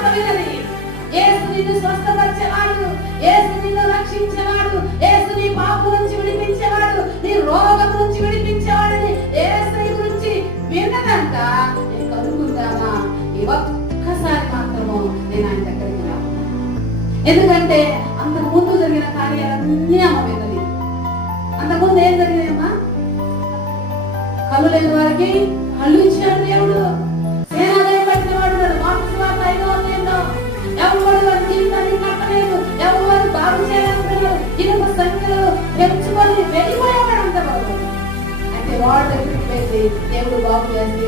సువార్త వినని. యేసు నిన్ను స్వస్థపరిచేవాడు, యేసు నిన్ను రక్షించేవాడు, యేసు నీ పాపం నుంచి విడిపించేవాడు, నీ రోగం నుంచి విడిపించేవాడని యేసు గురించి విన్నదంట. నేను కనుక్కుందామా? ఈ ఒక్కసారి మాత్రము నేను ఆయన దగ్గరికి రా. ఎందుకంటే అంతకు ముందు జరిగిన కార్యాలన్నీ అమ్మ విన్నది. అంతకుముందు ఏం జరిగినాయమ్మా? కళ్ళు లేని వారికి కళ్ళు ఇచ్చాడు దేవుడు. సేనాలయం పట్టిన వాడు ఎవరు వారి జీవితాన్ని కట్టలేదు, ఎవరు బాగు చేయాలనుకున్నారు, ఇనుప సంఖ్యలు పెంచుకొని వెళ్ళిపోయేవాడు అంత బాబు. అయితే వాడు దగ్గరికి వెళ్ళి దేవుడు బాగు చేసి